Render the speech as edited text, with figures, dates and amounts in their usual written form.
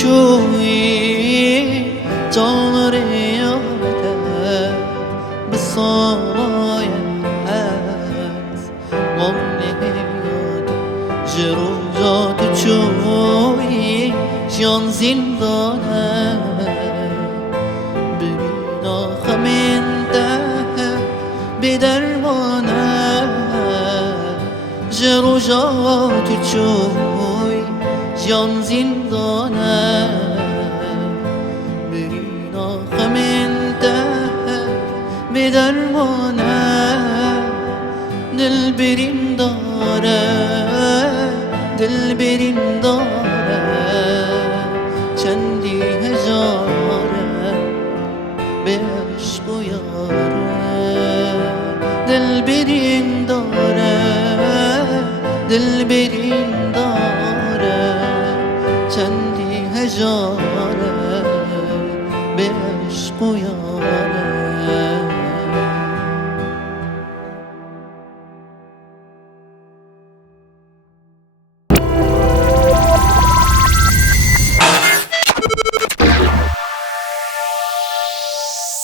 چوی جامر یاده به سالای هست ممنه یاد جرو جا تو چوی جان زندانه ببین آخه من ده به درمانه جرو جا تو چوی جان زندانه برین آخه من ده به درمانه دل برین داره دل برین داره چندی هزاره به عشق و یاره دل برین داره دل برین داره چندی هزاره به عشق و یاره